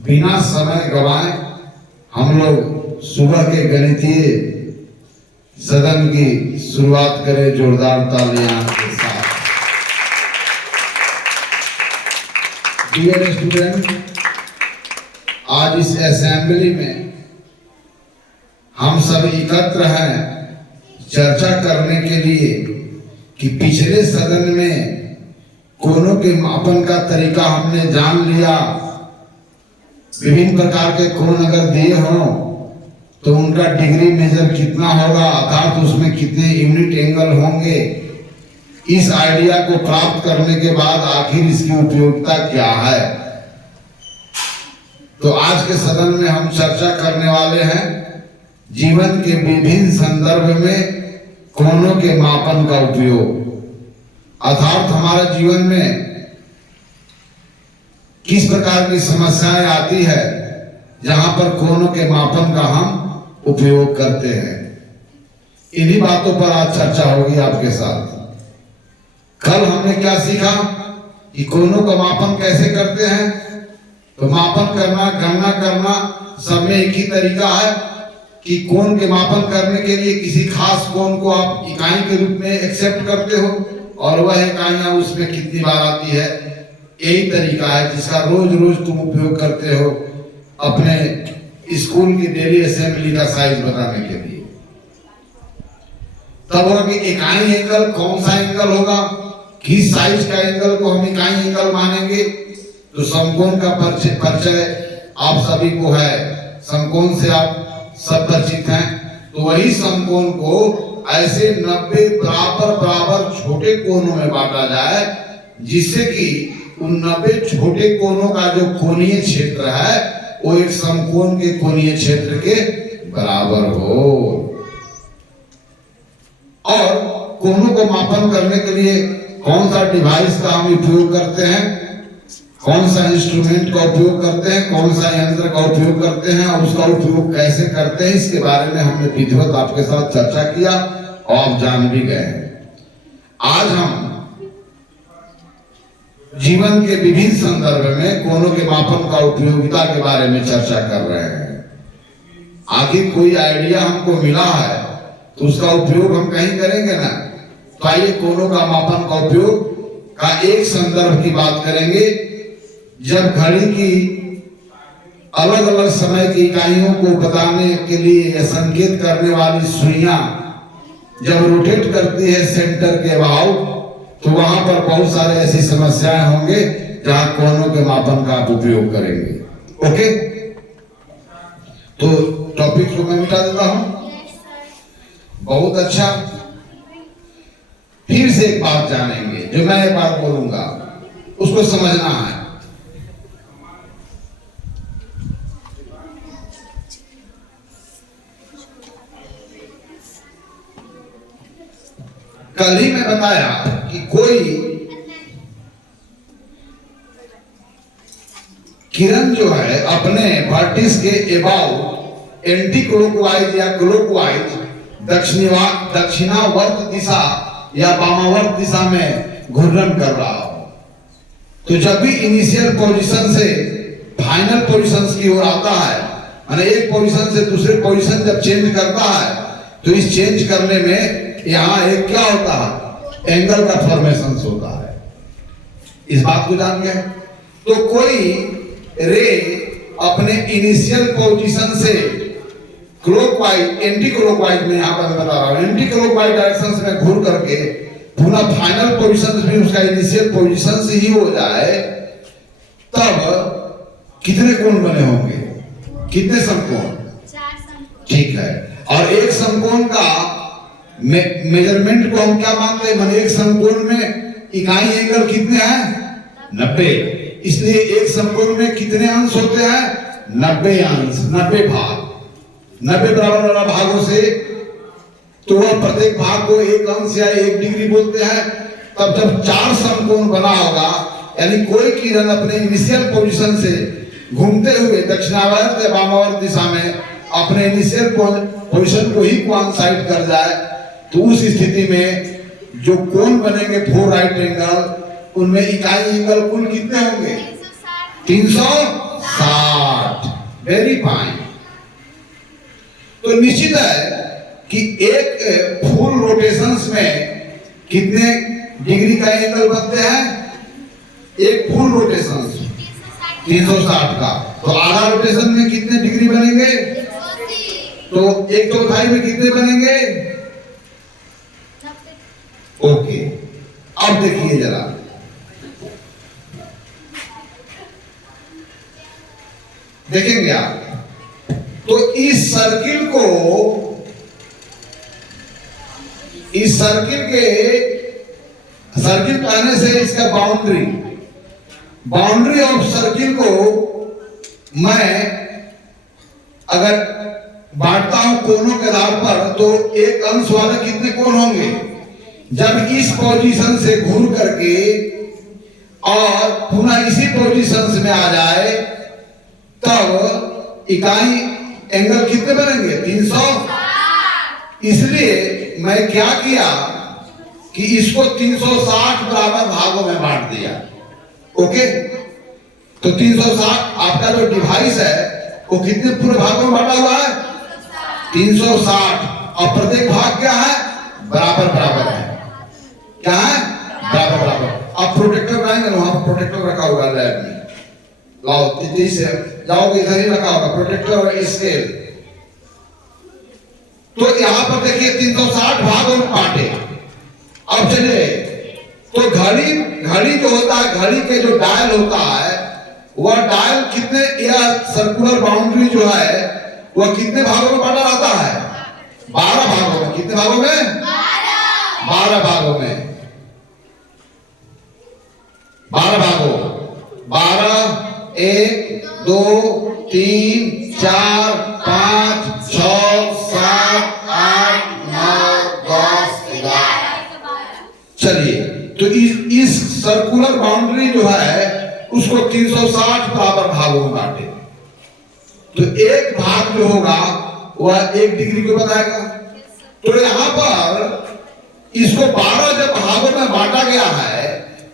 बिना समय गवाए हम लोग सुबह के गणितीय सदन की शुरुआत करें जोरदार तालियां के साथ। डियर स्टूडेंट, आज इस असेंबली में हम सब एकत्र हैं चर्चा करने के लिए कि पिछले सदन में कोनों के मापन का तरीका हमने जान लिया। विभिन्न प्रकार के कोण अगर दिए हों तो उनका डिग्री मेजर कितना होगा, अर्थात उसमें कितने यूनिट एंगल होंगे। इस आइडिया को प्राप्त करने के बाद आखिर इसकी उपयोगिता क्या है, तो आज के सदन में हम चर्चा करने वाले हैं जीवन के विभिन्न संदर्भ में कोणों के मापन का उपयोग। अर्थात हमारे जीवन में किस प्रकार की समस्याएं आती है जहां पर कोणों के मापन का हम उपयोग करते हैं। इन्हीं बातों पर आज चर्चा होगी आपके साथ। कल हमने क्या सीखा कि कोणों का मापन कैसे करते हैं। तो मापन करना, गणना करना सब में एक ही तरीका है कि कोण के मापन करने के लिए किसी खास कोण को आप इकाई के रूप में एक्सेप्ट करते हो और वह इकाइयां उसमें कितनी बार आती है। यही तरीका है जिसका रोज रोज तुम उपयोग करते हो अपने स्कूल की डेली असेंबली का साइज बताने के लिए। तब होगा कि इकाई एंगल कौन सा एंगल होगा, किस साइज का एंगल को हम इकाई एंगल मानेंगे। तो समकोण का परिचय आप सभी को है, समकोण से आप सब परिचित हैं। तो वही समकोण को ऐसे 90 बराबर बराबर छोटे कोणों में बांटा जाए जिससे कि उन 90 छोटे कोणों का जो कोणीय क्षेत्र है वो एक समकोण के कोणीय क्षेत्र के बराबर हो। और कोणों को मापन करने के लिए कौन सा डिवाइस का हम उपयोग करते हैं, कौन सा इंस्ट्रूमेंट का उपयोग करते हैं, कौन सा यंत्र का उपयोग करते हैं और उसका उपयोग कैसे करते हैं, इसके बारे में हमने विधिवत आपके साथ चर्चा किया और आप जान भी गए। आज हम जीवन के विभिन्न संदर्भ में कोणों के मापन का उपयोगिता के बारे में चर्चा कर रहे हैं। आखिर कोई आइडिया हमको मिला है तो उसका उपयोग हम कहीं करेंगे ना। तो आइए कोणों का मापन का उपयोग का एक संदर्भ की बात करेंगे। जब घड़ी की अलग अलग समय की इकाइयों को बताने के लिए या संकेत करने वाली सुइयां जब रोटेट करती है सेंटर के अबाउट, तो वहां पर बहुत सारे ऐसी समस्याएं होंगे जहां कोणों के मापन का आप उपयोग करेंगे। ओके, तो टॉपिक को मैं मिटा देता हूं। बहुत अच्छा, फिर से एक बात जानेंगे। जो मैं एक बात बोलूंगा उसको समझना है। कल ही मैं बताया कि कोई किरण जो है अपने वर्टिस के एबाउट एंटी क्लॉकवाइज या क्लॉकवाइज दक्षिणावर्त दिशा या वामावर्त दिशा में घूर्णन कर रहा हो, तो जब भी इनिशियल पोजीशन से फाइनल पोजीशन की ओर आता है, माने एक पोजीशन से दूसरे पोजीशन जब चेंज करता है, तो इस चेंज करने में यहाँ एक क्या होता है, एंगल का फॉर्मेशन होता है। इस बात को जान गए। तो कोई रे अपने इनिशियल पोजीशन से क्लॉकवाइज एंटी क्लॉकवाइज में, यहाँ पर मैं बता रहा हूँ, एंटी क्लॉकवाइज डायरेक्शन में घूर करके पुनः फाइनल पोजीशन भी उसका इनिशियल पोजीशन से ही हो जाए, तब कितने कोण बने होंगे, कितने समकोण? ठीक है। और एक समकोण का मेजरमेंट को हम क्या मानते हैं, माने एक समकोण में इकाई एंगल कितने हैं? 90। इसलिए एक समकोण में कितने अंश होते हैं? 90 अंश, 90 भाग, 90 बराबर वाला भागों से, तो वह प्रत्येक भाग को एक अंश या 1 डिग्री बोलते हैं। तब जब 4 समकोण बना होगा, यानी कोई किरण अपने इनिशियल पोजीशन से घूमते हुए दक्षिणावर्त या वामावर्त दिशा में अपने इनिशियल पोजीशन को ही कोइंसाइड कर जाए, तो उस स्थिति में जो कोण बनेंगे 4 राइट एंगल, उनमें इकाई एंगल कुल कितने होंगे? 360। Very fine. तो निश्चित है कि एक फुल रोटेशंस में कितने डिग्री का एंगल बनते हैं? एक फुल रोटेशन 360 का, तो आधा रोटेशन में कितने डिग्री बनेंगे? तो एक चौथाई में कितने बनेंगे? ओके, अब देखिए जरा, देखेंगे आप, तो इस सर्किल कहने से इसका बाउंड्री ऑफ सर्किल को मैं अगर बांटता हूं कोनों के आधार पर, तो एक अंश वाले कितने कोण होंगे? जब इस पोजीशन से घूर करके और पुनः इसी पोजीशन में आ जाए, तब इकाई एंगल कितने बनेंगे? 360। इसलिए मैं क्या किया कि इसको 360 बराबर भागों में बांट दिया। ओके, तो 360 आपका जो डिवाइस है वो कितने पूरे भागों में बांटा हुआ है? 360, और प्रत्येक भाग क्या है? बराबर बराबर है। क्या है? बराबर बराबर। अब प्रोटेक्टर लाएंगे, वहां प्रोटेक्टर रखा हुआ है लैब में, लाओ से जाओगे, इधर ही रखा होगा प्रोटेक्टर और स्केल। तो यहां पर देखिए 360 भागों में बांटे। अब चलिए, तो घड़ी जो होता है, घड़ी के जो डायल होता है, वह डायल कितने, या सर्कुलर बाउंड्री जो है वह कितने भागों में बांटा जाता है? 12 भागों में। कितने भागों में? 12 भागों में। 12 भागों, 12, 1, 2, 3, 4, 5, 6, 7, 8, 9, 10, 11। चलिए, तो इस सर्कुलर बाउंड्री जो है उसको 360 बराबर भागों में बांटे। तो एक भाग जो होगा वह 1 डिग्री को बताएगा। तो यहां पर इसको 12 जब भागों में बांटा गया है,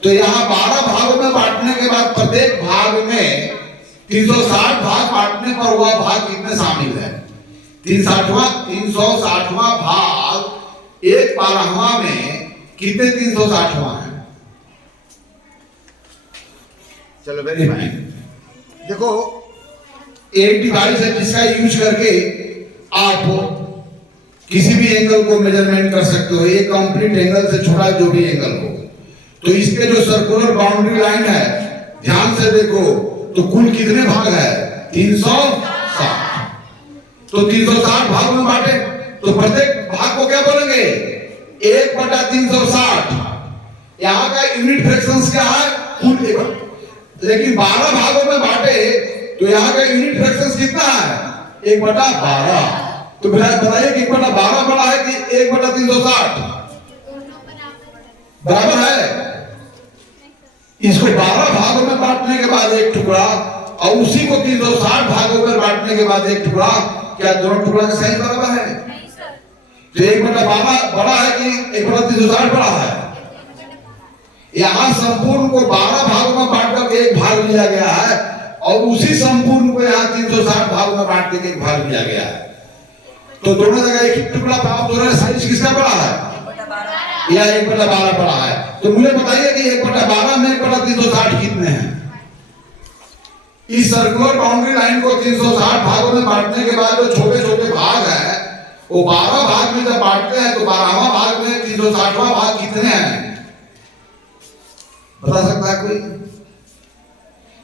तो यहां 12 भागों में बांटने के बाद प्रत्येक भाग में 360 भाग बांटने पर वह भाग कितने शामिल है? 360वां भाग 1/12वां में कितने 360वां है? चलो वेरी फाइन। देखो, एक डिवाइस है जिसका यूज करके आप किसी भी एंगल को मेजरमेंट कर सकते हो, एक कंप्लीट एंगल से छोटा जो भी एंगल हो। तो इसके जो सर्कुलर बाउंड्री लाइन है, ध्यान से देखो, तो कुल कितने भाग है? 360। तो 360 भाग में बांटे, तो प्रत्येक भाग को क्या बोलेंगे? 1/360। यहां का यूनिट फ्रैक्शंस क्या है? कुल। लेकिन 12 भागों में बांटे, तो यहाँ का यूनिट फ्रैक्शंस कितना है? 1/12। तो बताइए कि 1/12 बड़ा है कि 1/360? बराबर है। इसको 12 भागों में बांटने के बाद एक टुकड़ा, और उसी को 360 भागों में बांटने के बाद एक टुकड़ा, क्या दोनों टुकड़ा का साइज बराबर है? तो 1/12 बड़ा है कि 1/360 बड़ा है? यहां संपूर्ण को 12 भागों में बांटकर एक भाग लिया गया है, और उसी संपूर्ण को यहाँ 360 भागों में बांट के एक भाग लिया गया है। तो दोनों जगह एक टुकड़ा प्राप्त हो रहा है। साइज किसका बड़ा है? या 1/12 बड़ा है। तो मुझे बताइए कि 1/12 में 1/360 कितने हैं? इस सर्कुलर बाउंड्री लाइन को 360 भागों में बांटने के बाद जो छोटे छोटे भाग है, वो 12 भाग में जब बांटते हैं, तो 12वां भाग में 360वां भाग कितने हैं? बता सकता है कोई?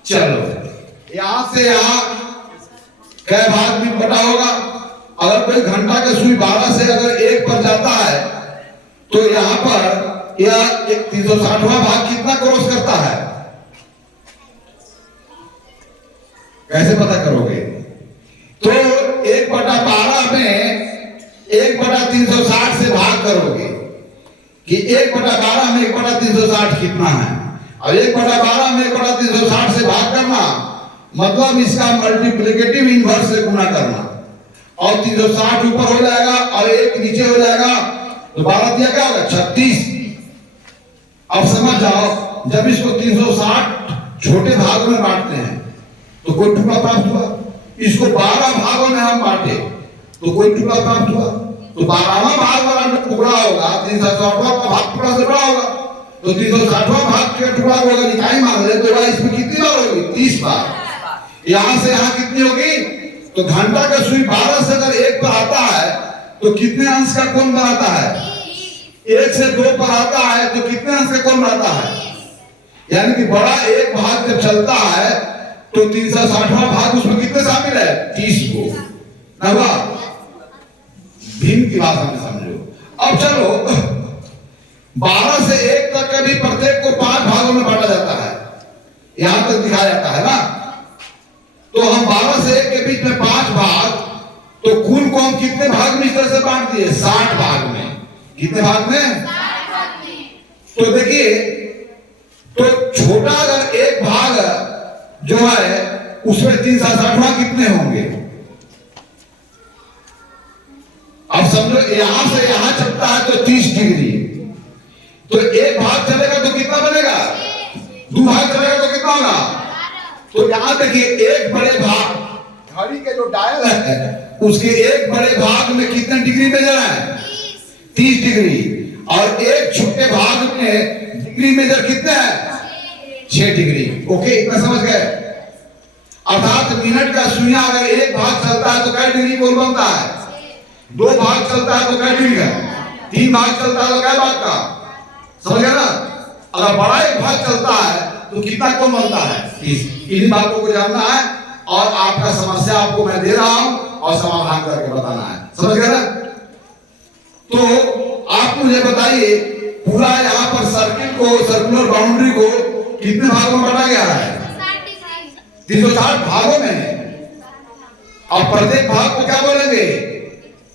चलो, यहां से यहां कै भाग में बटा होगा? अगर कोई घंटा का सुई 12 से अगर 1 पर जाता है, तो यहां पर यह 360वां भाग कितना क्रॉस करता है? कैसे पता करोगे? तो 1/12 में 1/360 से भाग करोगे कि 1/12 में 1/360 कितना है। और 1/12 में 1/360 से भाग करना मतलब इसका मल्टीप्लिकेटिव इनवर्स से गुना करना, और 360 ऊपर हो जाएगा और 1 नीचे हो जाएगा, तो 12 दिया क्या होगा? 36। अब समझ जाओ, जब इसको 360 छोटे भाग में बांटते हैं तो कोई टुकड़ा प्राप्त हुआ? इसको 12 भागों में हम बांटे तो कोई टुकड़ा प्राप्त हुआ। तो 12वां भाग वाला जो टुकड़ा होगा 360वां भाग टुकड़ा से बड़ा होगा, तो 360वां भाग का टुकड़ा को अगर इकाई मान ले तो इसमें कितनी बार होगी? 30 बार। यहां से यहां कितनी होगी? तो घंटा का सुई 12 से अगर 1 पर आता है तो कितने अंश का कोण बनाता है? 1 से 2 पर आता है तो कितने अंश का कोण बनाता है? यानी कि बड़ा एक भाग जब चलता है तो 360वां भाग उसमें कितने शामिल है? 30 को। ना भीम की भाषा में समझो। अब चलो 12 से 1 तक के भी प्रत्येक को 5 भागों में बांटा जाता है, यहां तक दिखाया जाता है ना। तो हम 12 से 1 के बीच में 5 भाग, तो कुल को हम कितने भाग में इस तरह से बांट दिए? 60 भाग में। कितने भाग में? 60 भाग में। तो देखिए, तो छोटा अगर एक भाग जो है उसमें 360वां कितने होंगे? अब समझो यहां से यहां चलता है तो 30 डिग्री, तो एक भाग चलेगा तो कितना बनेगा? 2 भाग चलेगा तो कितना होगा? तो यहां देखिए, एक बड़े भाग घड़ी के जो डायल है उसके एक बड़े भाग में कितने डिग्री मेजर है? 30 डिग्री। और एक छोटे भाग में डिग्री मेजर कितने हैं? 6 डिग्री। ओके, इतना समझ गए? अर्थात मिनट का सुइया अगर एक भाग चलता है तो क्या डिग्री कोण बनता है? 2 भाग चलता है तो क्या डिग्री है? 3 भाग चलता है तो क्या भाग का? समझ गए ना? अगर बड़ा एक भाग चलता है तो कितना कोण बनता है? 30। इन्हीं बातों को जानना है और आपका समस्या आपको मैं दे रहा हूं और समाधान करके बताना है। समझ गए ना? तो आप मुझे बताइए, पूरा यहाँ पर सर्किल को, सर्कुलर बाउंड्री को कितने भागों में बांटा गया है? 360 भागों में। और प्रत्येक भाग को क्या बोलेंगे?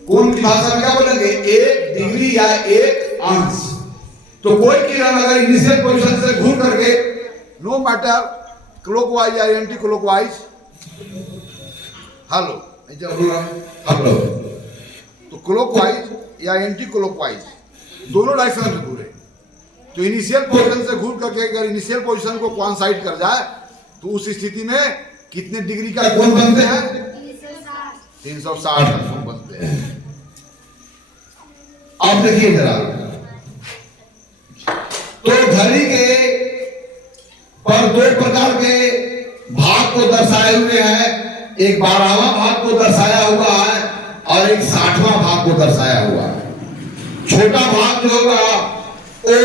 कोण की भाषा में क्या बोलेंगे? 1 डिग्री या 1 अंश। तो कोई किरण अगर इनिशियल पोजीशन से घूम करके, नो मैटर क्लॉकवाइज या एंटी क्लॉकवाइज, हेलो, तो क्लॉकवाइज या एंटी क्लॉकवाइज दोनों डायरेक्शन में घूरे, तो इनिशियल पोजीशन से घूर करके अगर इनिशियल पोजीशन को कोइंसाइड कर जाए तो उस स्थिति में कितने डिग्री का कोण बनते हैं? 360 का कोण बनते हैं। अब देखिए जरा, तो घड़ी के पर 2 प्रकार के भाग को दर्शाए हुए हैं। एक 12वां भाग को दर्शाया हुआ है और एक 60वां भाग को दर्शाया हुआ है। छोटा भाग जो होगा वो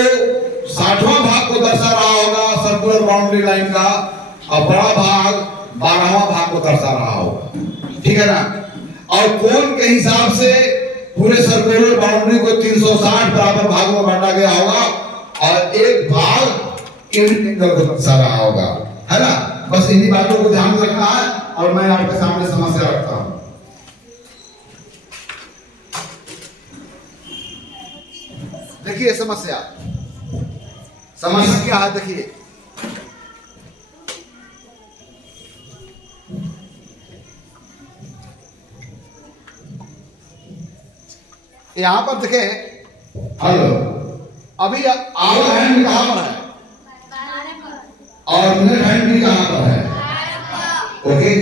60वां भाग को दर्शा रहा होगा सर्कुलर बाउंड्री लाइन का, और बड़ा भाग 12वां भाग को दर्शा रहा होगा। ठीक है ना? और कोण के हिसाब से पूरे सर्कुलर बाउंड्री को 360 बराबर भागों में बांटा गया होगा और एक भाग एंगल को दर्शा रहा होगा, है ना? बस इन्हीं बातों को ध्यान रखना है और मैं आपके सामने समस्या रखता हूं। देखिए समस्या क्या है, देखिए यहां पर देखें, हेलो, अभी आवर हैंड कहां पर है और मिनट हैंड भी कहां पर है? ओके,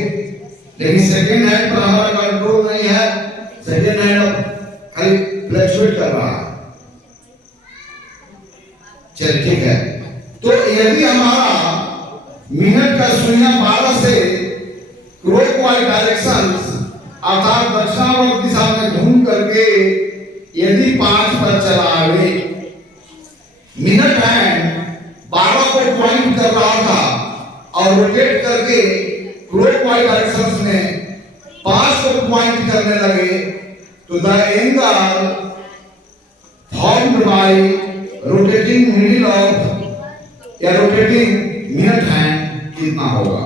लेकिन सेकेंड हैंड पर हमारा कंट्रोल नहीं है। सेकेंड हैंड खाली फ्लक्चुएट कर रहा है। चलिए ठीक है, तो यदि हमारा मिनट का सुइया 12 से क्लॉकवाइज डायरेक्शन अर्थात दक्षिणावर्त दिशा में घूम करके यदि 5 पर चलावे, मिनट हैंड 12 को पॉइंट कर रहा था और रोटेट करके क्लॉकवाइज डायरेक्शन में 5 को पॉइंट करने लगे, तो the angle formed by rotating middle of या रोटेटिंग मिनट हैंड कितना होगा?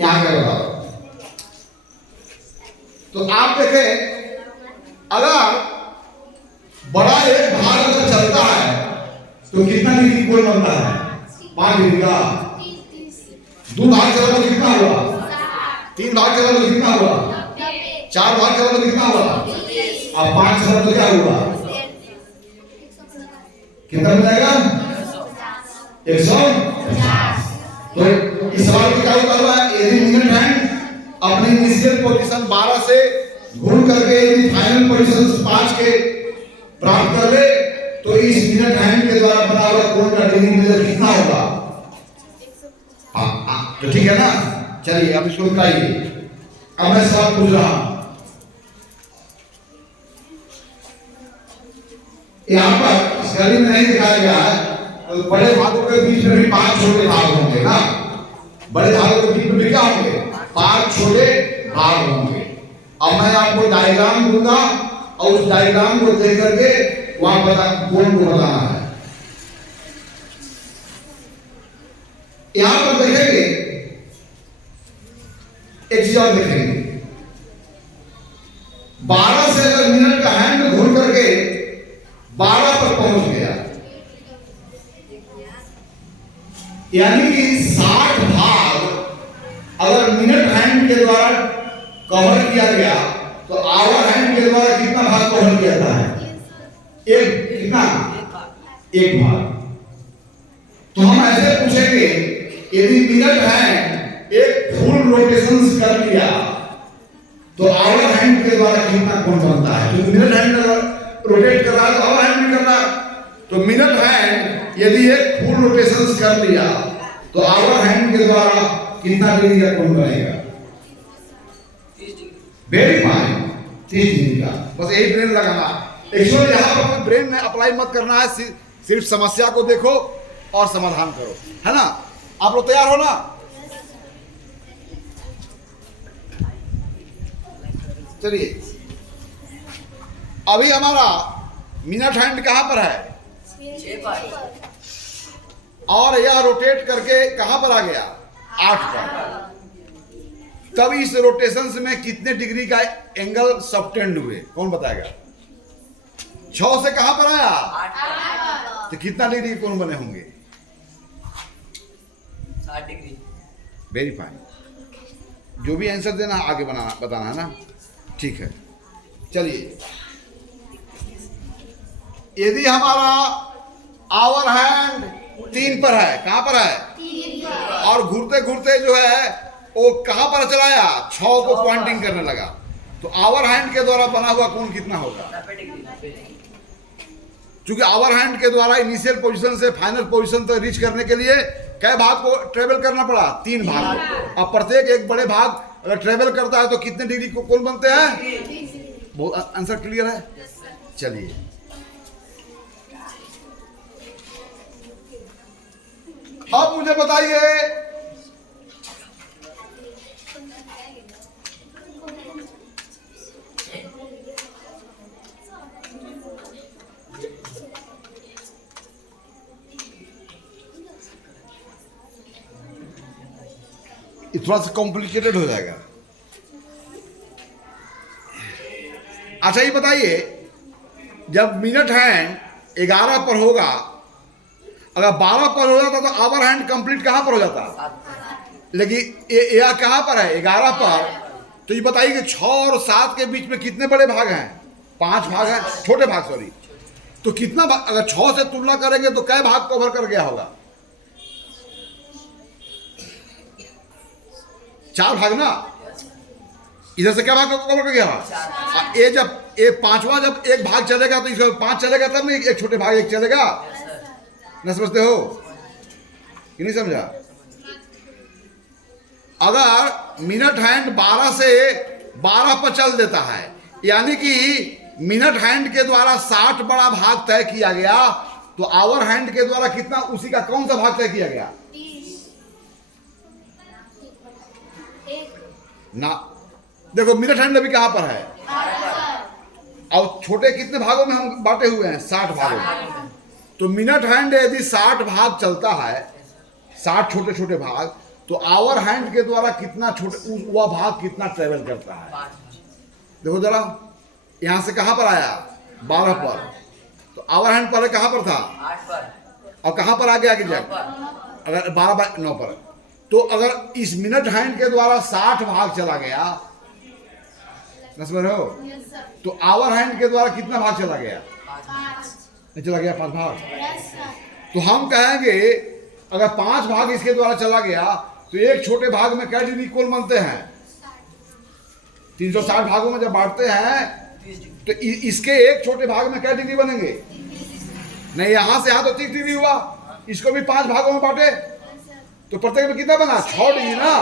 यहां क्या बताओ? तो आप देखें, अगर बड़ा एक भाग अगर चलता है तो कितना डिग्री कोण बनता है? 5 डिग्री का। 2 भाग चला तो कितना हुआ? 3 भाग चला तो कितना हुआ? 4 भाग चला तो कितना हुआ? और 5 चला तो क्या हुआ? कितना बन जाएगा? 150। तो इस सवाल में क्या होता है? यदि मिनट हैंड अपने अभी इनिशियल पोजीशन 12 से घूम करके यदि फाइनल पोजीशन 5 के प्राप्त कर ले तो इस मिनट हैंड के द्वारा बना हुआ कोण का डिग्री मेजर कितना होगा? तो ठीक है ना। चलिए अब इसको बताइए। अब मैं सवाल पूछ रहा हूं, यहाँ पर इस गली में नहीं दिखाया गया है, तो बड़े भागों के बीच में भी 5 छोटे भाग होंगे ना। बड़े भागों के बीच में भी क्या होंगे? 5 छोटे भाग होंगे। अब मैं आपको डायग्राम दूंगा और उस डायग्राम को देख करके वहां कोण को बताना है। यहां पर देखेंगे एक चीज और देखेंगे, 12 से अगर मिनट का हैंड घूम करके 12 पर पहुंच गया, यानी कि 60 भाग अगर मिनट हैंड के द्वारा कवर किया गया तो आवर हैंड के द्वारा कितना भाग कवर किया जाता है? एक कितना? एक भाग। तो हम ऐसे पूछेंगे, यदि मिनट हैंड एक फुल रोटेशन कर लिया तो आवर हैंड के द्वारा कितना कोण बनता है? क्योंकि मिनट हैंड अगर रोटेट कर रहा है तो आवर हैंड भी कर रहा है। तो मिनट हैंड यदि एक फुल रोटेशन कर लिया तो आवर हैंड के द्वारा कितना डिग्री का कोण बनेगा? वेरी फाइन, 30 डिग्री का। बस यही ब्रेन लगाना। एक्चुअली यहाँ पर कोई ब्रेन में अप्लाई मत करना है, सिर्फ समस्या को देखो और समाधान करो, है ना। आप लोग तैयार हो ना? चलिए, अभी हमारा मिनट हैंड कहां पर है? और यह रोटेट करके कहां पर आ गया? 8 पर। तब इस रोटेशन में कितने डिग्री का एंगल सबटेंड हुए? कौन बताएगा? 6 से कहां पर आया? 8। तो कितना डिग्री के कोण बने होंगे? 60 डिग्री। Very fine. जो भी आंसर देना आगे बताना है ना। ठीक है, चलिए। यदि हमारा आवर हैंड 3 पर है, कहां पर है? 3 पर। और घूरते घूरते जो है वो कहां पर चलाया? 6 को पॉइंटिंग करने लगा, तो आवर हैंड के द्वारा बना हुआ कोण कितना होगा? क्योंकि आवर हैंड के द्वारा इनिशियल पोजीशन से फाइनल पोजीशन तक रीच करने के लिए कई भाग को ट्रेवल करना पड़ा? 3 भाग। अब प्रत्येक एक बड़े भाग अगर ट्रेवल करता है तो कितने डिग्री को कोण बनते हैं? बहुत आंसर क्लियर है। चलिए, अब मुझे बताइए, थोड़ा सा कॉम्प्लिकेटेड हो जाएगा। अच्छा ये बताइए, जब मिनट हैंड 11 पर होगा, अगर 12 पर हो जाता तो आवर हैंड कंप्लीट कहां पर हो जाता? लेकिन यह कहां पर है? 11 पर। तो ये बताइए कि 6 और 7 के बीच में कितने बड़े भाग हैं? 5 भाग हैं, छोटे भाग, सॉरी। तो कितना अगर 6 से तुलना करेंगे तो कै भाग कवर कर गया होगा? 4 भाग ना। इधर से क्या भाग कवर कर गया? ये जब ये 5वां जब एक भाग चलेगा तो इसमें 5 चलेगा, तब नहीं एक छोटे भाग एक चलेगा। न समझते हो कि नहीं समझा? अगर मिनट हैंड 12 से 12 पर चल देता है, यानी कि मिनट हैंड के द्वारा 60 बड़ा भाग तय किया गया, तो आवर हैंड के द्वारा कितना, उसी का कौन सा भाग तय किया गया? ना। देखो मिनट हैंड अभी कहां पर है? और छोटे कितने भागों में हम बांटे हुए हैं? 60 भागों में। तो मिनट हैंड यदि 60 भाग चलता है, 60 छोटे छोटे भाग, तो आवर हैंड के द्वारा कितना छोटे वह भाग कितना ट्रेवल करता है? देखो जरा, यहां से कहां पर आया? 12 पर। तो आवर हैंड पहले कहां पर था? 8 पर। और कहां पर आगे आगे जाए? अगर 12/9 पर। तो अगर इस मिनट हैंड के द्वारा 60 भाग चला गया, समझ रहे हो? तो आवर हैंड के द्वारा कितना भाग चला गया? 5 चला गया, 5 भाग। तो हम कहेंगे अगर 5 भाग इसके द्वारा चला गया तो एक छोटे भाग में कै डिग्री कोण बनते हैं? 360 भागों में जब बांटते हैं तो इसके एक छोटे भाग में क्या डिग्री बनेंगे? नहीं, यहां से यहां तो 30 डिग्री हुआ, इसको भी 5 भागों में बांटे तो प्रत्येक में कितना बना? 6 डिग्री ना।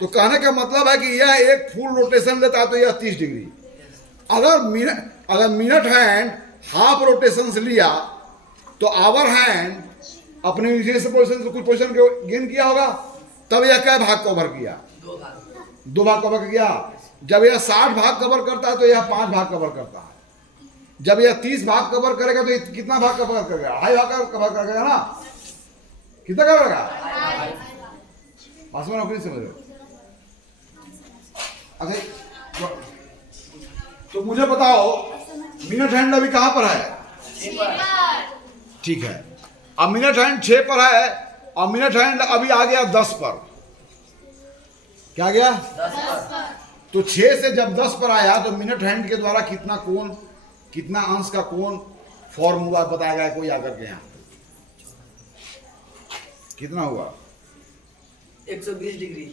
तो कहने का मतलब है कि यह एक फुल रोटेशन लेता है तो यह 30 डिग्री। अगर मिनट हैंड हाफ रोटेशन से लिया तो आवर हैंड अपने नीचे से पोजीशन से कुछ पोजीशन को गेन किया होगा, तब यह क्या भाग कवर किया? 2 भाग कवर किया। जब यह 60 भाग कवर करता है तो यह 5 भाग कवर करता है। जब यह 30 भाग कवर करेगा तो कितना भाग कवर करेगा? 2.5 भाग कवर करेगा ना। कितना करेगा? पास में नौकरी समझ रहे हो? अच्छा, तो मुझे बताओ मिनट हैंड अभी कहां पर है? ठीक है, अब मिनट हैंड 6 पर है और मिनट हैंड अभी आ गया 10 पर। क्या गया? 10 पर। तो 6 से जब 10 पर आया तो मिनट हैंड के द्वारा कितना कोण, कितना अंश का कोण फॉर्मूला बताया गया कोई आकर के यहाँ? कितना हुआ? 120 डिग्री।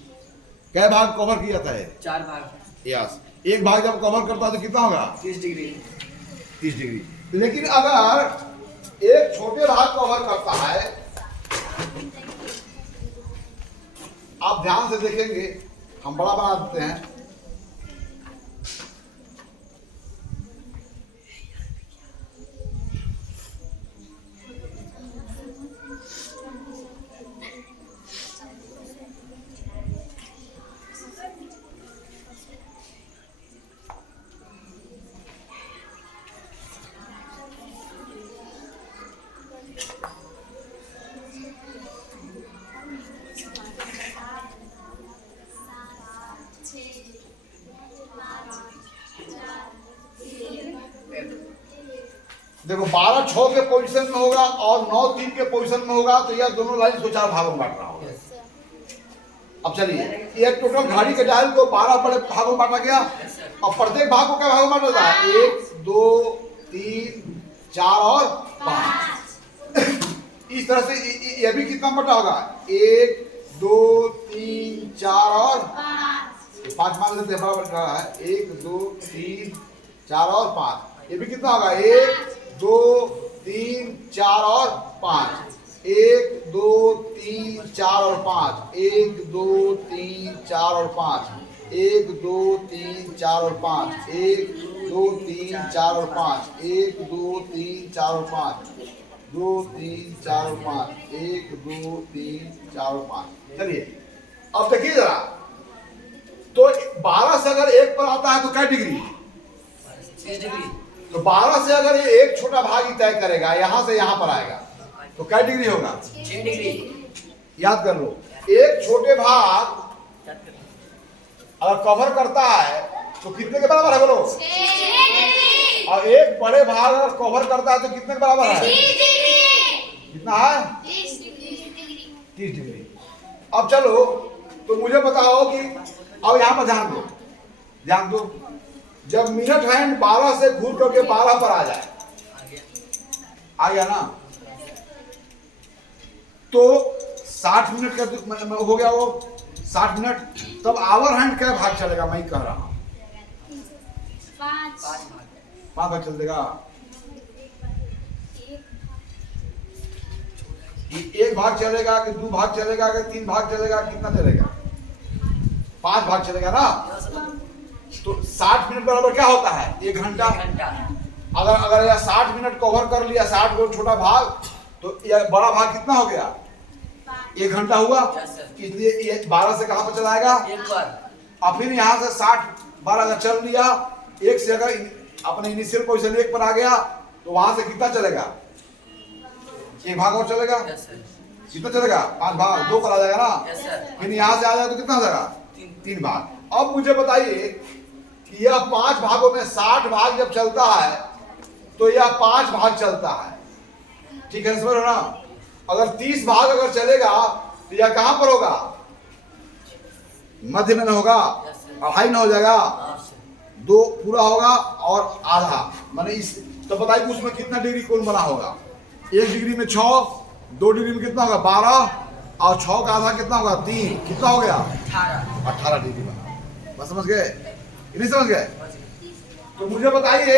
क्या भाग कवर किया था? 4 भाग। यस, एक भाग जब कवर करता है तो कितना होगा? 30 डिग्री। 30 डिग्री। लेकिन अगर एक छोटे भाग कवर करता है, आप ध्यान से देखेंगे, हम बड़ा बना देते हैं। देखो 12 6 के पोजीशन में होगा और 9 3 के पोजीशन में होगा तो यह दोनों लाइन को 4 भागों में बांटना होगा। अब चलिए, एक टोटल घड़ी के डायल को 12 बड़े भागों में बांटा गया और प्रत्येक भाग को क्या भागों में बांटा है? 1 2 3 4 और 5। इस तरह से यह भी कितना बटा होगा? 1 2 3 4 और 5 मान लेते हैं, बराबर रहा है। 1 2 3 4 और 5। ये भी कितना होगा? 1 2 3 4 और 5। 1 2 3 4 और 5। 1 2 3 4 और 5। 1 2 3 4 और 5। 1 2 3 4 और 5। 1 2 3 4 और 5। 2 3 4 और 5। 1 2 3 4 और 5। चलिए अब देखिए जरा, तो 12 से अगर 1 पर आता है तो क्या डिग्री? 30 डिग्री। तो 12 से अगर ये एक छोटा भाग ही तय करेगा, यहां से यहां पर आएगा तो क्या डिग्री होगा? 6 डिग्री। याद कर लो, एक छोटे भाग अगर कवर करता है तो कितने के बराबर है बोलो? 6 और एक बड़े भाग अगर कवर करता है तो कितने के बराबर है? 30 डिग्री। कितना है? 30 डिग्री। 30 डिग्री। अब चलो, तो मुझे बताओ कि अब यहां पर ध्यान दो, ध्यान दो, जब मिनट हैंड 12 से घूर करके 12 पर आ जाए, आ गया ना, तो 60 मिनट का हो गया वो 60 मिनट। तब आवर हैंड क्या भाग चलेगा? मैं ही कह रहा हूं 5 5 भाग चल देगा। एक भाग चलेगा कि 2 भाग चलेगा कि 3 भाग चलेगा? कितना चलेगा? 5 भाग चलेगा ना। तो 60 मिनट बराबर क्या होता है? 1 घंटा। अगर यह 60 मिनट कवर कर लिया, 60 को छोटा भाग, तो यह बड़ा भाग कितना हो गया? 1 घंटा हुआ। इसलिए ये 12 से कहां पर चलाएगा? 1 बार। और फिर यहां से 60 बार अगर चल लिया, 1 से अगर अपने इनिशियल पोजीशन 1 पर आ गया तो वहां से कितना चलेगा? 1 भाग और चलेगा। कितना चलेगा? 5 भाग, 2 पर आ जाएगा ना। फिर यहां से आ जाएगा तो कितना हो जाएगा? 3 भाग। अब मुझे बताइए कि यह 5 भागों में 60 भाग जब चलता है तो यह 5 भाग चलता है, ठीक है, समझ रहे हो ना। अगर 30 भाग अगर चलेगा तो यह कहां पर होगा? मध्य में होगा, 2.5 न हो जाएगा, 2 पूरा होगा और आधा, माने इस, तो बताइए उसमें कितना डिग्री कोण बना होगा? 1 डिग्री में 6, 2 डिग्री में कितना होगा? 12 और 6 का आधा कितना होगा? 3, कितना हो गया? 18। 18 डिग्री बना। बस समझ गए? नहीं समझ गए? तो मुझे बताइए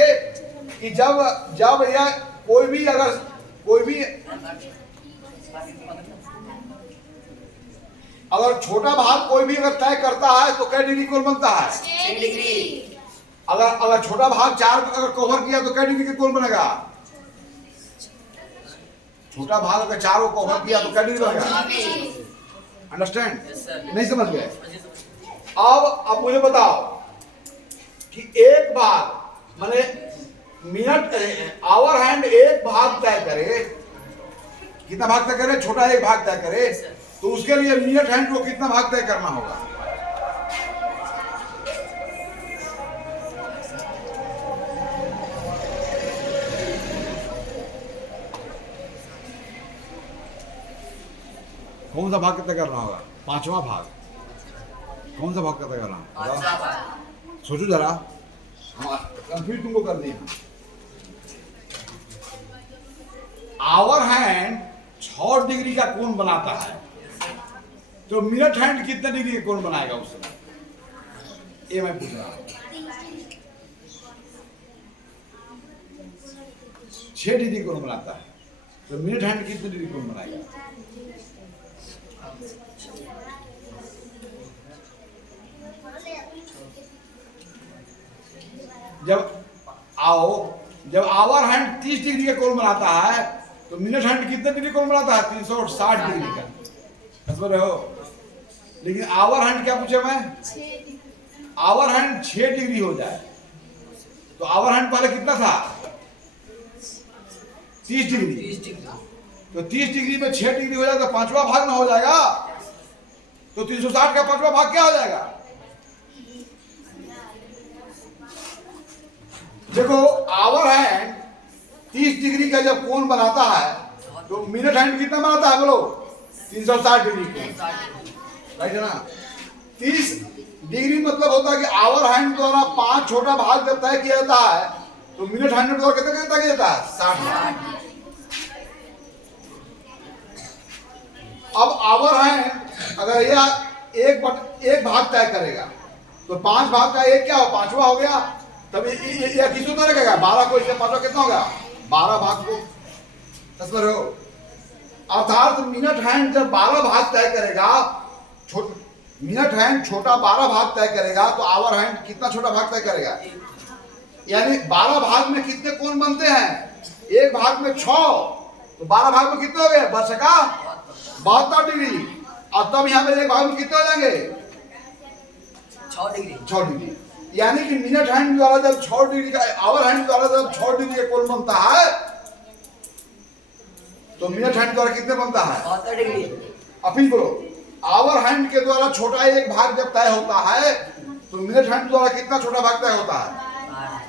कि जब यह कोई भी अगर छोटा भाग कोई भी अगर तय करता है तो कै डिग्री कोण बनता है? 6 डिग्री। अगर छोटा भाग 4 अगर कवर किया तो कै डिग्री का कोण बनेगा? छोटा भाग अगर 4 को कवर किया तो कै डिग्री बनेगा? अंडरस्टैंड? Yes, sir. नहीं समझ गए? अब मुझे बताओ कि एक भाग माने मिनट आवर हैंड एक भाग तय करे, कितना भाग तय करे? छोटा एक भाग तय करे, तो उसके लिए मिनट हैंड को कितना भाग तय करना होगा? कौन सा भाग तय करना होगा? 5वां भाग। कौन सा भाग तय करना होगा? 5वां भाग। सोचो जरा, कंफ्यूज तुमको कर दिया। आवर हैंड 6 डिग्री का कोण बनाता है, तो मिनट हैंड कितने डिग्री का कोण बनाएगा उस समय? ये मैं पूछ रहा हूं। 6 डिग्री कोण बनाता है, तो मिनट हैंड कितने डिग्री कोण बनाएगा? जब आवर हैंड 30 डिग्री का कोण बनाता है, तो मिनट हैंड कितने डिग्री कोण बनाता है? 360 डिग्री का। समझ रहे हो? लेकिन आवर हैंड क्या पूछे मैं? आवर हैंड 6 डिग्री हो जाए, तो आवर हैंड पहले कितना था? 30 डिग्री। 30 डिग्री। तो 30 डिग्री में 6 डिग्री हो जाए तो 5वां भाग ना हो जाएगा? तो 360 का 5वां भाग क्या हो जाएगा? देखो, आवर हैंड 30 डिग्री का जब कोण बनाता है, तो मिनट हैंड कितना बनाता है? बोलो, 360 डिग्री कोण, राइट है ना? 30 डिग्री मतलब होता है कि आवर हैंड द्वारा 5 छोटा भाग जब तय किया जाता है, तो मिनट हैंड द्वारा कितना तय किया जाता है? 60। अब आवर हैंड अगर यह एक भाग तय करेगा, तो 5 भाग का एक क्या हो? 5वां हो गया। तब ये किस तरह रहेगा? 12 को इससे 5वां कितना होगा? 12 भाग को। समझ रहे हो? अर्थात मिनट हैंड जब 12 भाग तय करेगा, मिनट हैंड छोटा 12 भाग तय करेगा, तो आवर हैंड कितना छोटा भाग तय करेगा? यानी 12 भाग में कितने कोण बनते हैं? एक भाग में 6, तो 12 भाग में कितने हो गए? 72 डिग्री। और तब यहाँ पे एक भाग में कितने हो जाएंगे? 6 डिग्री। 6 डिग्री। यानी कि मिनट हैंड द्वारा जब 6 डिग्री का, आवर हैंड द्वारा जब 6 डिग्री का कोण बनता है, तो मिनट हैंड द्वारा कितने बनता है? 72 डिग्री। अपील करो, आवर हैंड के द्वारा छोटा एक भाग जब तय होता है, तो मिनट हैंड द्वारा कितना छोटा भाग तय होता है?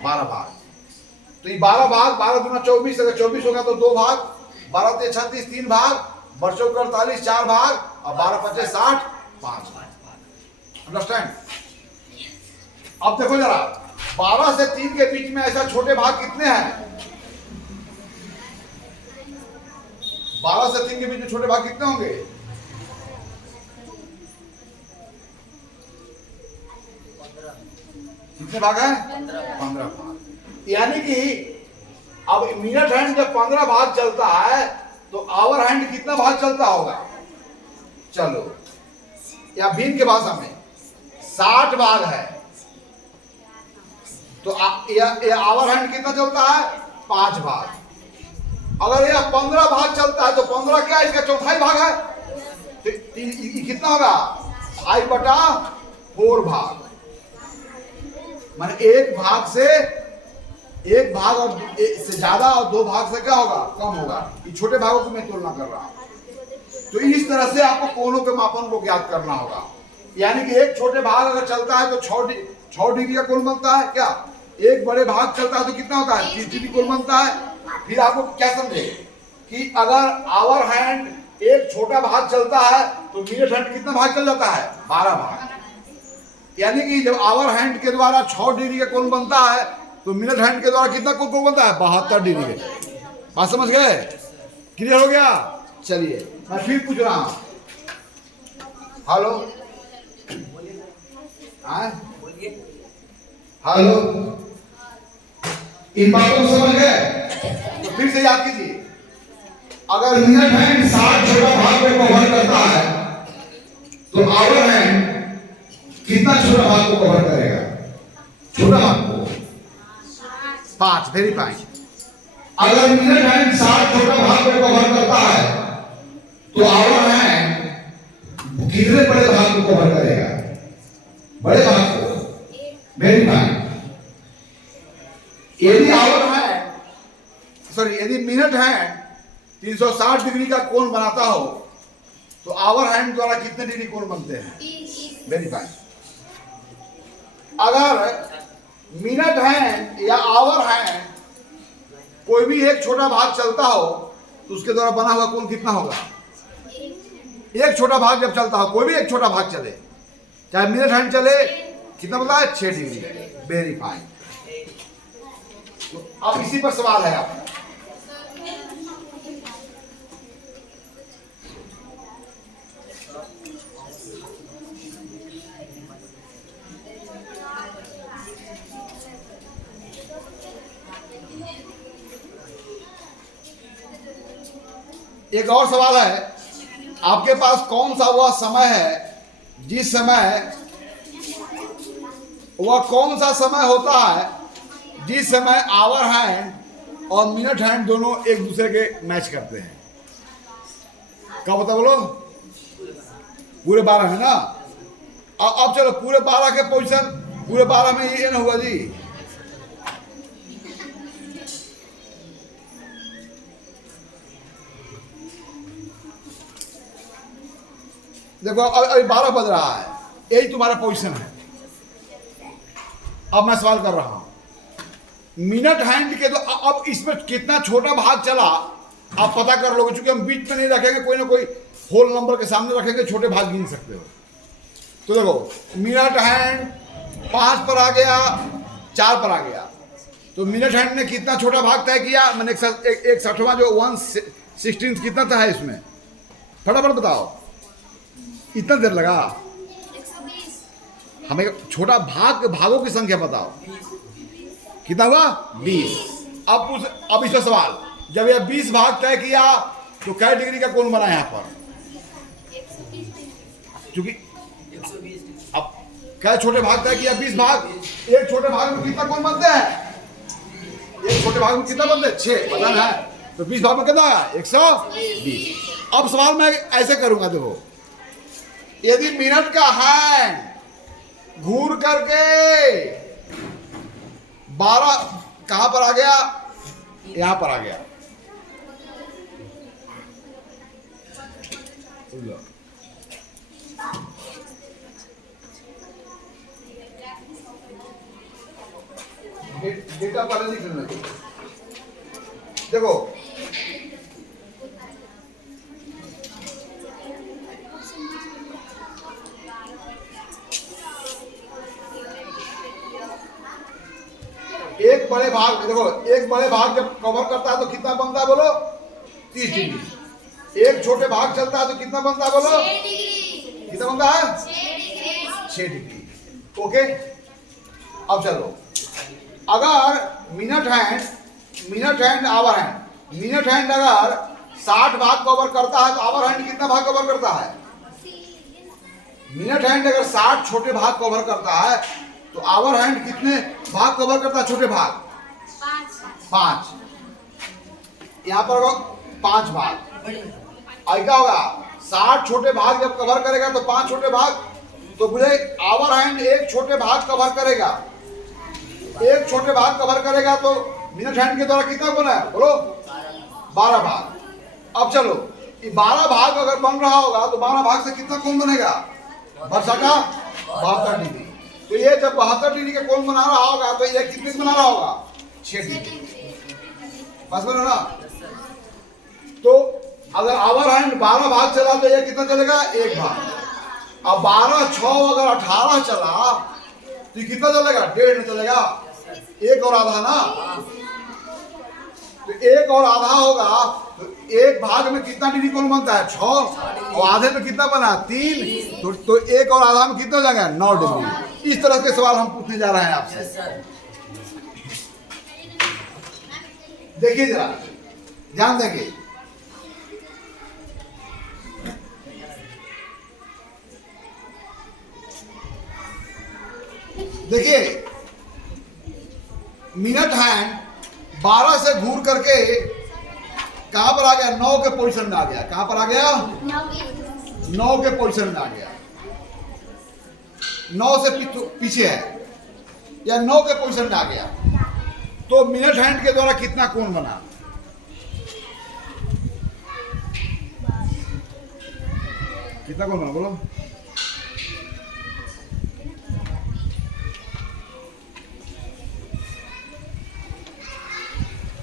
12 भाग। तो ये 12 भाग, 12 दूना 24, अगर 24 होगा तो 2 भाग, 12 ते 36 3 भाग, बरसों 48 4 भाग, और 12 25 60 5 भाग। अंडरस्टैंड? अब देखो जरा, 12 से 3 के बीच में ऐसा छोटे भाग कितने हैं? 12 से 3 के बीच में छोटे भाग कितने होंगे? कितने भाग हैं? 15 भाग। यानी कि अब मिनट हैंड जब 15 भाग चलता है, तो आवर हैंड कितना भाग चलता होगा? चलो, या भिन्न के भाषा में 60 भाग है, तो आवर हैंड कितना चलता है? 5 भाग। अगर यह 15 भाग चलता है, तो 15 क्या इसका चौथाई भाग है? तो कितना होगा? 5/4 भाग। माने एक भाग और से ज्यादा और 2 भाग से क्या होगा? कम होगा। ये छोटे भागों की मैं तुलना कर रहा हूं। तो इस तरह से आपको कोणों के मापन को ज्ञात करना होगा। यानी कि एक छोटे भाग अगर चलता है तो 6 डिग्री का कोण बनता है क्या? एक बड़े भाग चलता है तो कितना होता है? 30 डिग्री कोण बनता है। फिर आपको क्या समझे कि अगर आवर हैंड एक छोटा भाग चलता है, तो मिनट हैंड कितना भाग चल जाता है? 12 भाग। यानी कि जब आवर हैंड के द्वारा 6 डिग्री का कोण बनता है, तो मिनट हैंड के द्वारा कितना कोण बनता है? 72 डिग्री। बात समझ गए? क्लियर हो गया? चलिए मैं फिर पूछ रहा हूं। हेलो, बोलिए। हेलो, इन बातों को समझ गए? तो फिर से याद कीजिए, अगर मिनट हैंड 60 छोटा भाग में कवर करता है तो आवर हैंड कितना छोटा भाग को कवर करेगा? छोटा भाग को 5, वेरी फाइन। अगर मिनट हैंड 60 छोटा भाग में कवर करता है तो आवर हैंड कितने बड़े भाग को कवर करेगा? बड़े भाग को। Very fine. यदि आवर हैंड, सॉरी, यदि मिनट हैंड 360 डिग्री का कोण बनाता हो तो आवर हैंड द्वारा कितने डिग्री कोण बनते हैं? Very fine. अगर मिनट हैंड या आवर हैंड कोई भी एक छोटा भाग चलता हो तो उसके द्वारा बना हुआ कोण कितना होगा? एक छोटा भाग जब चलता हो, कोई भी एक छोटा भाग चले, चाहे मिनट हैंड चले, कितना बोला है? 6 डिग्री। Very fine. तो अब इसी पर सवाल है आपका। एक और सवाल है, आपके पास कौन सा वह समय है जिस समय, वह कौन सा समय होता है जिस समय आवर हैंड और मिनट हैंड दोनों एक दूसरे के मैच करते हैं? क्या बता बोलो? पूरे 12 है ना। अब चलो पूरे 12 के पोजीशन, पूरे 12 में ये ना हुआ जी। देखो अभी 12 बज रहा है, यही तुम्हारा पोजीशन है। अब मैं सवाल कर रहा हूं, मिनट हैंड के तो अब इसमें कितना छोटा भाग चला आप पता कर लोगे, क्योंकि हम बीच में नहीं रखेंगे, कोई ना कोई होल नंबर के सामने रखेंगे, छोटे भाग गिन सकते हो। तो देखो मिनट हैंड 5 पर आ गया, 4 पर आ गया, तो मिनट हैंड ने कितना छोटा भाग तय किया? मैंने एक 60वां जो 1/16 कितना था है इसमें? फटाफट बताओ, इतना देर लगा? 120। हमें छोटा भागों की संख्या बताओ, कितना हुआ? 20। अब इसका सवाल, जब यह 20 भाग तय किया तो कै डिग्री का कोण बना यहाँ पर? 120। क्योंकि अब कै छोटे भाग तय किया? 20 भाग। एक छोटे भाग में कितना कोण बनते हैं? एक छोटे भाग में कितना बनते हैं? 6 पता है। तो 20 भाग में कितना? 120। अब सवाल मैं ऐसे करूंगा, देखो यदि मिनट का हैंड घूर करके 12 कहां पर आ गया? यहां पर आ गया। डेटा पहले लिख लेना। देखो एक बड़े भाग, देखो एक बड़े भाग जब कवर करता है तो कितना बनता है बोलो? 30 डिग्री। एक छोटे भाग चलता है तो कितना बनता है बोलो? 6 डिग्री। कितना बनता है? 6 डिग्री। 6 डिग्री। ओके, अब चलो, अगर minute hand hour hand, minute hand अगर 60 भाग कवर करता है तो आवर हैंड कितना भाग कवर करता है? मिनट हैंड अगर 60 छोटे भाग कवर करता है तो आवर हैंड कितने भाग कवर करता है? छोटे भाग 5। यहां पर होगा 5 भाग। आई क्या होगा? 60 छोटे भाग जब कवर करेगा तो 5 छोटे भाग, तो बोले आवर हैंड एक छोटे भाग कवर करेगा, एक छोटे भाग कवर करेगा तो मिनट हैंड के द्वारा कितना बना है बोलो? 12 भाग। अब चलो ये 12 भाग अगर बन रहा होगा तो 12 भाग से कितना कोण बनेगा? वर्षा का 72 डिग्री। तो ये जब 72 डिग्री का कोण बना रहा होगा तो ये कितने बना रहा होगा? 6 डिग्री। बस बना ना। तो अगर आवर हैंड 12 भाग चला तो ये कितना चलेगा? 1 भाग। अब 12 6 अगर 18 चला तो ये कितना चलेगा? 1.5 चलेगा। 1 और आधा ना, तो 1 और आधा होगा तो 1 भाग में कितना डिग्री कोण बनता है? 6। और आधे में कितना बना? 3। तो 1 और आधा में कितना हो जाएगा? 9 डिग्री। इस तरह के सवाल हम पूछने जा रहे हैं आपसे। Yes sir. देखिए जरा, ध्यान देंगे। देखिए, मिनट हैंड 12 से घूर करके कहां पर आ गया? 9 के पोजीशन में आ गया। कहां पर आ गया? 9 के पोजीशन में आ गया। 9 से पीछे है या 9 के पोजीशन में आ गया। तो मिनट हैंड के द्वारा कितना कोण बना? कितना कोण बना बोलो?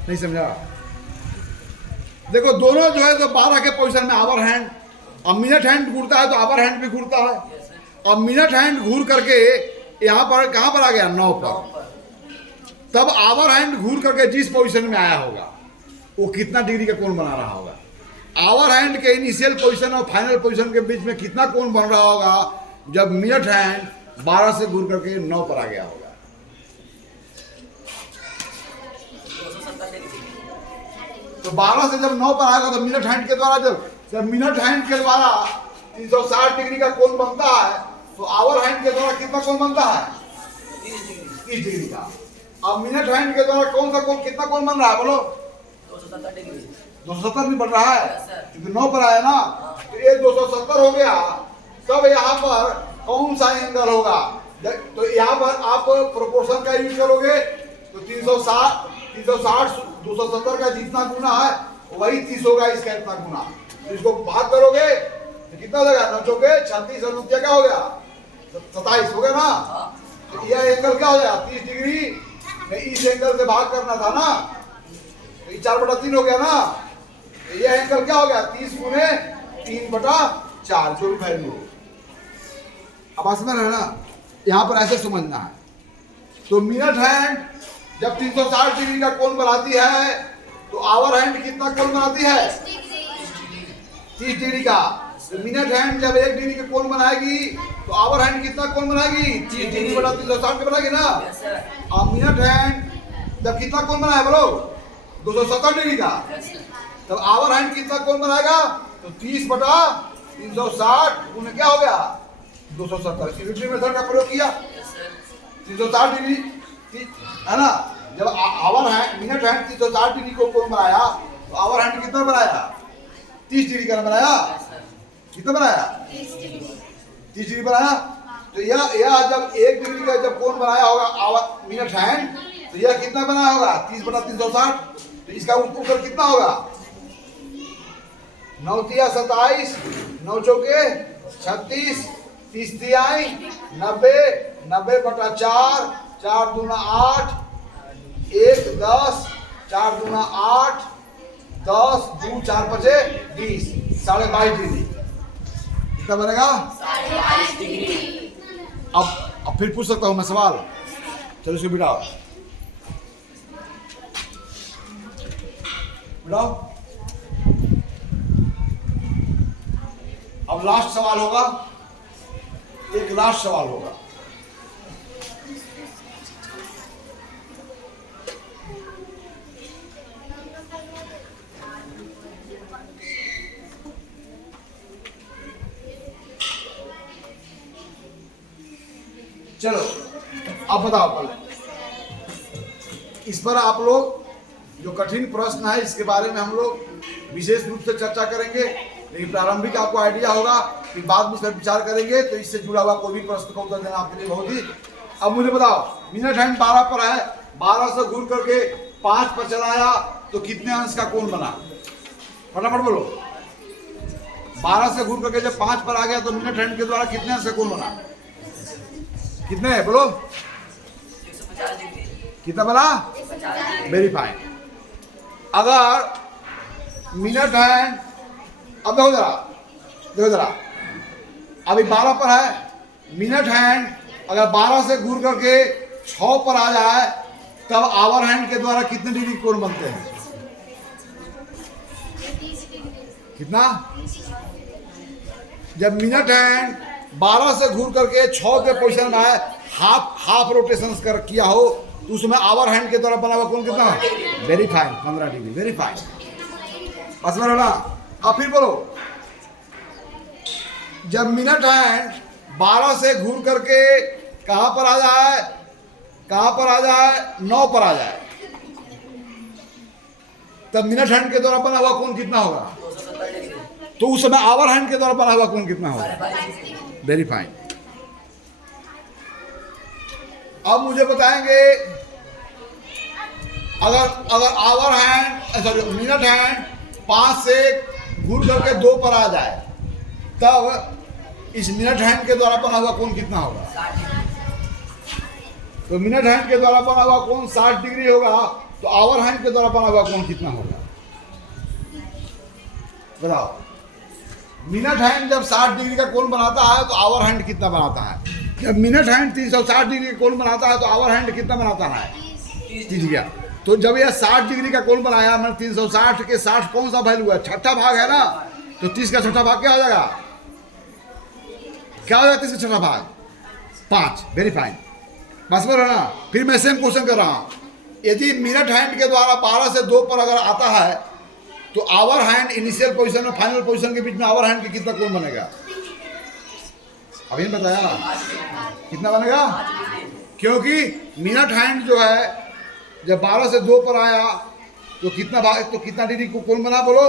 नहीं समझा? देखो, दोनों जो है तो 12 के पोजीशन में आवर हैंड। अब मिनट हैंड घूरता है तो आवर हैंड भी घूरता है। अब मिनट हैंड घूर करके यहां पर कहां पर आ गया? 9 पर। तब आवर हैंड घूर करके जिस पोजीशन में आया होगा वो कितना डिग्री का कोण बना रहा होगा? आवर हैंड के इनिशियल पोजीशन और फाइनल पोजीशन के बीच में कितना कोण बन रहा होगा जब मिनट हैंड 12 से घूर करके 9 पर आ गया होगा? 270 डिग्री। तो 12 से जब 9 पर आएगा तो मिनट हैंड के द्वारा जब मिनट हैंड के द्वारा 360 डिग्री का कोण बनता है तो आवर हैंड के द्वारा कितना कोण बनता है? 30 डिग्री का। अब मिनट हैंड के द्वारा कौन सा कोण, कितना कोण बन रहा है बोलो? 270 डिग्री। 270 भी बन रहा है Yes, sir. क्योंकि 9 पर आया ना, तो ये 270 हो गया। तब यहाँ पर कौन सा एंगल होगा? तो यहाँ पर आप प्रोपोर्शन का यूज करोगे तो 360 270 का जितना गुना है वही 30 होगा, इसका इतना गुना। तो इसको भाग करोगे तो कितना हो जाएगा? 9 चौके 36 और 9 क्या हो गया? 27 हो गया ना। तो यह एंगल क्या हो जाएगा? 30 डिग्री में इस एंगल से भाग करना था ना, तो ये 4/3 हो गया ना। तो यह एंगल क्या हो गया? 30 गुने 3/4 जो भी वैल्यू हो। अब आसान है ना, यहां पर ऐसे समझना है। तो मिनट हैंड जब 360 डिग्री का कोण बनाती है तो आवर हैंड कितना कोण बनाती है? 30 डिग्री का। तो मिनट हैंड जब 1 डिग्री का कोण बनाएगी तो आवर हैंड कितना कोण बनाएगी? 30 डिग्री बटा 360 के बनाएगी ना। Yes sir. अब मिनट हैंड जब कितना कोण बनाया बोलो? 270 डिग्री का। तब आवर हैंड कितना कोण बनाएगा? तो 30 बटा 360 गुने क्या हो गया? 270। यूनिटरी मेथड का प्रयोग किया। Yes sir. 360 डिग्री है ना। जब hour hand minute hand 360 degree को कोण बनाया तो आवर हैंड कितना बनाया? 30 डिग्री का बनाया। Yes sir. कितना बनाया? 30 डिग्री बनाया। तो यह जब 1 डिग्री का जब कोण बनाया होगा आवर मिनट हैंड तो यह कितना बनाया होगा? 30 बटा 360। तो इसका उत्तर कितना होगा? 9 तिया 27, 9 चौके 36, 30 तिहाई 90, 90 बटा 4, 4 दूना 8, 1 10, 4 दूना 8, 10 2 4 5 20, 22.5 डिग्री। कितना बनेगा? 22 डिग्री। अब फिर पूछ सकता हूं मैं सवाल? चलो इसको बिठाओ, बिठाओ। अब लास्ट सवाल होगा, एक लास्ट सवाल होगा। चलो अब बताओ पहले इस पर आप लोग जो कठिन प्रश्न है इसके बारे में हम लोग विशेष रूप से चर्चा करेंगे, लेकिन प्रारंभिक आपको आइडिया होगा, फिर बाद में इस पर विचार करेंगे। तो इससे जुड़ा हुआ कोई भी प्रश्न का उत्तर देना आपके लिए बहुत ही। अब मुझे बताओ, मिनट हैंड 12 पर है, 12 से घूर करके 5 पर चलाया तो कितने अंश का कोण बना? फटाफट बोलो। 12 से घूर करके जब 5 पर आ गया तो मिनट हैंड के द्वारा कितने अंश का कोण बना? कितने है बोलो? 150 डिग्री। कितना बना? Very fine. अगर मिनट हैंड, अब देखो जरा, अभी 12 पर है, मिनट हैंड अगर 12 से घूर करके 6 पर आ जाए तब आवर हैंड के द्वारा कितने डिग्री कोण बनते हैं? कितना? जब मिनट हैंड 12 से घूर करके 6 के पोजीशन में आए, हाफ रोटेशन कर किया हो, तो उसमें आवर हैंड के द्वारा बना हुआ कोण कितना? Very fine, 15 degree, very fine. बस में रहना। अब फिर बोलो, जब मिनट हैंड 12 से घूर करके कहां पर आ जाए? कहां पर आ जाए? 9 पर आ जाए, तब मिनट हैंड के द्वारा बना हुआ कोण कितना होगा? 270 डिग्री। तो उस समय आवर हैंड के द्वारा बना हुआ कोण कितना होगा? 22 डिग्री। Very fine. अब मुझे बताएंगे, अगर hour hand sorry minute hand 5 से घूर करके 2 पर आ जाए, तब इस मिनट हैंड के द्वारा बना हुआ कोण कितना होगा? 60 डिग्री। तो मिनट हैंड के द्वारा बना हुआ कोण 60 डिग्री होगा, तो आवर हैंड के द्वारा बना हुआ कोण कितना होगा? बताओ। मिनट हैंड जब 60 डिग्री का कोण बनाता है तो आवर हैंड कितना बनाता है? जब मिनट हैंड 360 डिग्री का कोण बनाता है तो आवर हैंड कितना बनाता है? 30 डिग्री। तो जब यह 60 डिग्री का कोण बनाया, मैंने 360 के 60 कौन सा वैल्यू है? छठा भाग है ना, तो 30 का छठा भाग क्या हो जाएगा? क्या हो जाएगा 30 का छठा भाग? 5। Very fine. बस में रहना। फिर मैं सेम क्वेश्चन कर रहा हूं, यदि मिनट हैंड के द्वारा 12 से 2 पर अगर आता है, तो आवर हैंड इनिशियल पोजीशन और फाइनल पोजीशन के बीच में आवर हैंड के कितना कोण बनेगा? अभी नहीं बताया कितना बनेगा? क्योंकि मिनट हैंड जो है जब 12 से 2 पर आया तो कितना भाग, तो कितना डिग्री को कोण बना? बोलो।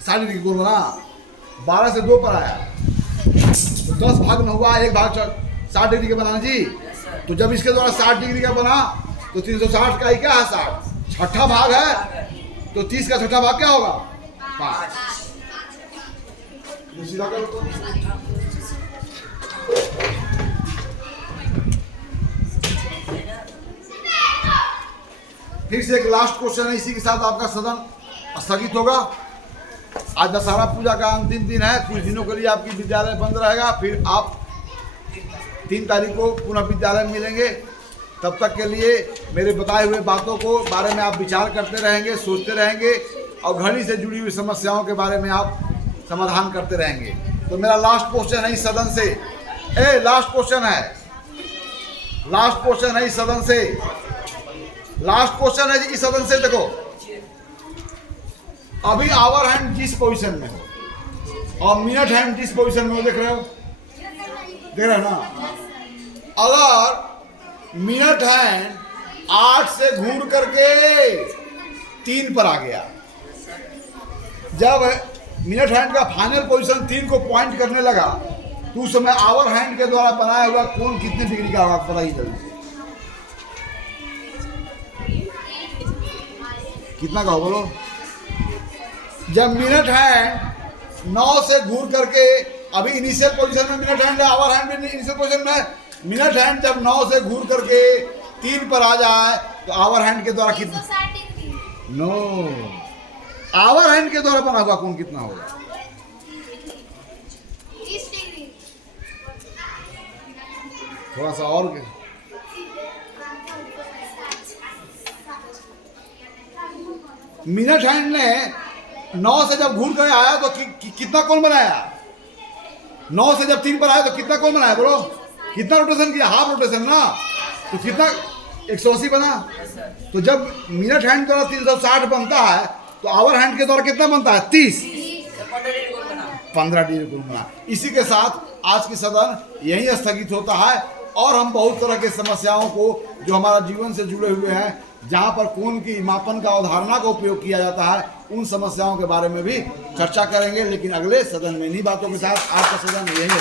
60 डिग्री कोण बना। 12 से 2 पर आया तो 10 भाग न हुआ, एक भाग 60 डिग्री का बनाना जी। तो जब इसके द्वारा 60 डिग्री का बना तो 360 का ही क्या है? 60 छठा भाग है, तो 30 का छठा भाग क्या होगा? 5। सीधा करो तो। फिर से एक लास्ट क्वेश्चन है, इसी के साथ आपका सदन स्थगित होगा। आज दशहरा पूजा का अंतिम दिन है, कुछ दिनों के लिए आपकी विद्यालय बंद रहेगा, फिर आप 3 तारीख को पुनः विद्यालय में मिलेंगे। तब तक के लिए मेरे बताए हुए बातों को बारे में आप विचार करते रहेंगे, सोचते रहेंगे, और घड़ी से जुड़ी हुई समस्याओं के बारे में आप समाधान करते रहेंगे। तो मेरा लास्ट क्वेश्चन है इस सदन से, लास्ट क्वेश्चन है, लास्ट क्वेश्चन है इस सदन से, लास्ट क्वेश्चन है इस सदन से। देखो, अभी आवर हैंड जिस पोजीशन में हो और मिनट हैंड जिस पोजीशन में हो, देख रहे हो? देख रहे हो ना? अगर मिनट हैंड 8 से घूर करके 3 पर आ गया, जब मिनट हैंड का फाइनल पोजीशन 3 को पॉइंट करने लगा, तो उस समय आवर हैंड के द्वारा बनाया हुआ कोण कितने डिग्री का होगा? बताइए जल्दी से। कितना का हो बोलो? जब मिनट हैंड 9 से घूर करके, अभी इनिशियल पोजीशन में मिनट हैंड है, आवर हैंड भी इनिशियल पोजीशन में है। मिनट हैंड जब 9 से घूर करके 3 पर आ जाए, तो आवर हैंड के द्वारा कितना? 360 डिग्री। नो, आवर हैंड के द्वारा बना हुआ कोण कितना होगा? 30 डिग्री। थोड़ा सा और मिनट हैंड ने 9 से जब घूर कर आया तो कितना कोण बनाया? 9 से जब 3 पर आया तो कितना कोण बनाया? बोलो, कितना रोटेशन किया? हाफ रोटेशन ना, तो कितना? 180 बना। तो जब मिनट हैंड द्वारा 360 बनता है, तो आवर हैंड के द्वारा कितना बनता है? 30। 15 डिग्री कोण बना। इसी के साथ आज की सदन यहीं स्थगित होता है, और हम बहुत तरह के समस्याओं को जो हमारा जीवन से जुड़े हुए हैं, जहाँ पर कोण की मापन का अवधारणा का उपयोग किया जाता है, उन समस्याओं के बारे में भी चर्चा करेंगे, लेकिन अगले सदन में। इन्हीं बातों के साथ आज का सदन यहीं है।